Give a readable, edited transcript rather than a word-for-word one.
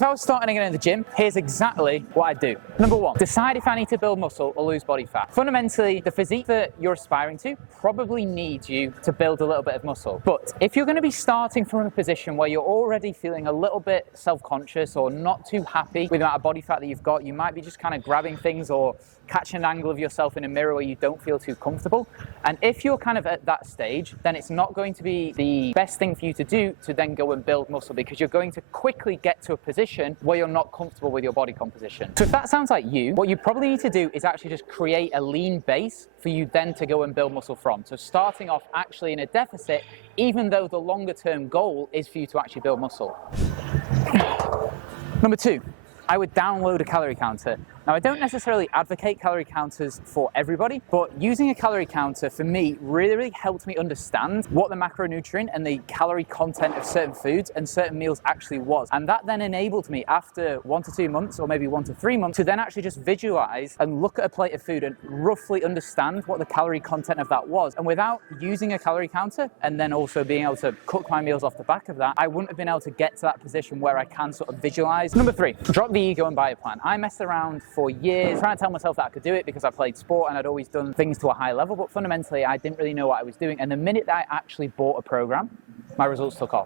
If I was starting again in the gym, here's exactly what I'd do. Number one, decide if I need to build muscle or lose body fat. Fundamentally, the physique that you're aspiring to probably needs you to build a little bit of muscle. But if you're going to be starting from a position where you're already feeling a little bit self-conscious or not too happy with the amount of body fat that you've got, you might be just kind of grabbing things or catching an angle of yourself in a mirror where you don't feel too comfortable. And if you're kind of at that stage, then it's not going to be the best thing for you to do to then go and build muscle, because you're going to quickly get to a position where you're not comfortable with your body composition. So if that sounds like you, what you probably need to do is actually just create a lean base for you then to go and build muscle from. So starting off actually in a deficit, even though the longer term goal is for you to actually build muscle. Number two, I would download a calorie counter. Now, I don't necessarily advocate calorie counters for everybody, but using a calorie counter for me really helped me understand what the macronutrient and the calorie content of certain foods and certain meals actually was. And that then enabled me after 1 to 2 months or maybe 1 to 3 months to then actually just visualize and look at a plate of food and roughly understand what the calorie content of that was. And without using a calorie counter and then also being able to cook my meals off the back of that, I wouldn't have been able to get to that position where I can sort of visualize. Number three, drop the ego and buy a plan. I messed around for years trying to tell myself that I could do it because I played sport and I'd always done things to a high level, but fundamentally I didn't really know what I was doing. And the minute that I actually bought a program, my results took off.